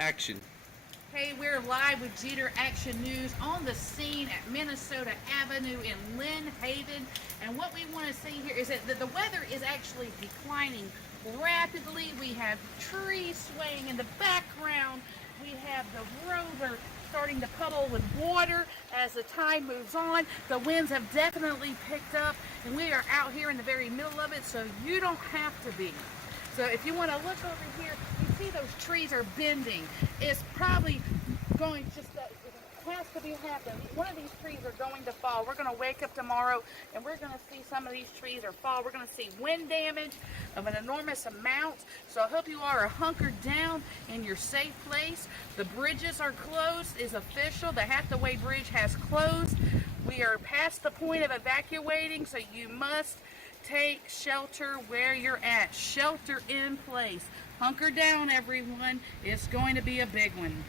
Action. Hey, we're live with Jeter Action News on the scene at Minnesota Avenue in Lynn Haven. And what we want to see here is that the weather is actually declining rapidly. We have trees swaying in the background. We have the roads are starting to puddle with water as the time moves on. The winds have definitely picked up, and we are out here in the very middle of it, so you don't have to be. So if you want to look over here, you see those trees are bending. It's probably going just it has to be happening. One of these trees are going to fall. We're going to wake up tomorrow and we're going to see some of these trees are fall. We're going to see wind damage of an enormous amount. So I hope you all are hunkered down in your safe place. The bridges are closed. Is official. The Hathaway Bridge has closed. We are past the point of evacuating, so you must take shelter where you're at. Shelter in place. Hunker down, everyone. It's going to be a big one.